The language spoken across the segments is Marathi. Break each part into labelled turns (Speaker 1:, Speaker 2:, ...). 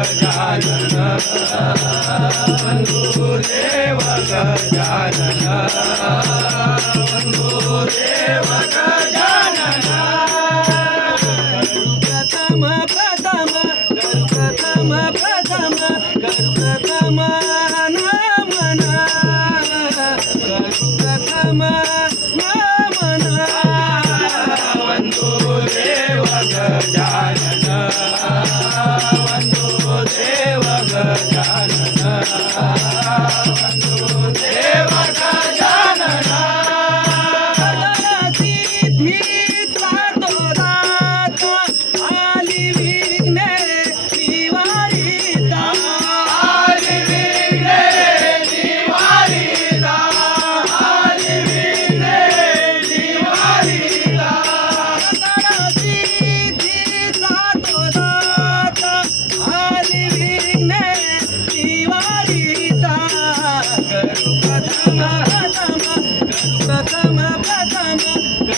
Speaker 1: गजानन बंधुदेव गजानन बंधुदेव गजानन गरु प्रथम प्रथम गरु प्रथम प्रथम गरु प्रथम नमना गरु प्रथम नमना बंधुदेव गजानन దేవక జానన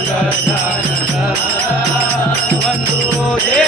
Speaker 1: ಗಜಾನನ ಒಂದು ಜಯ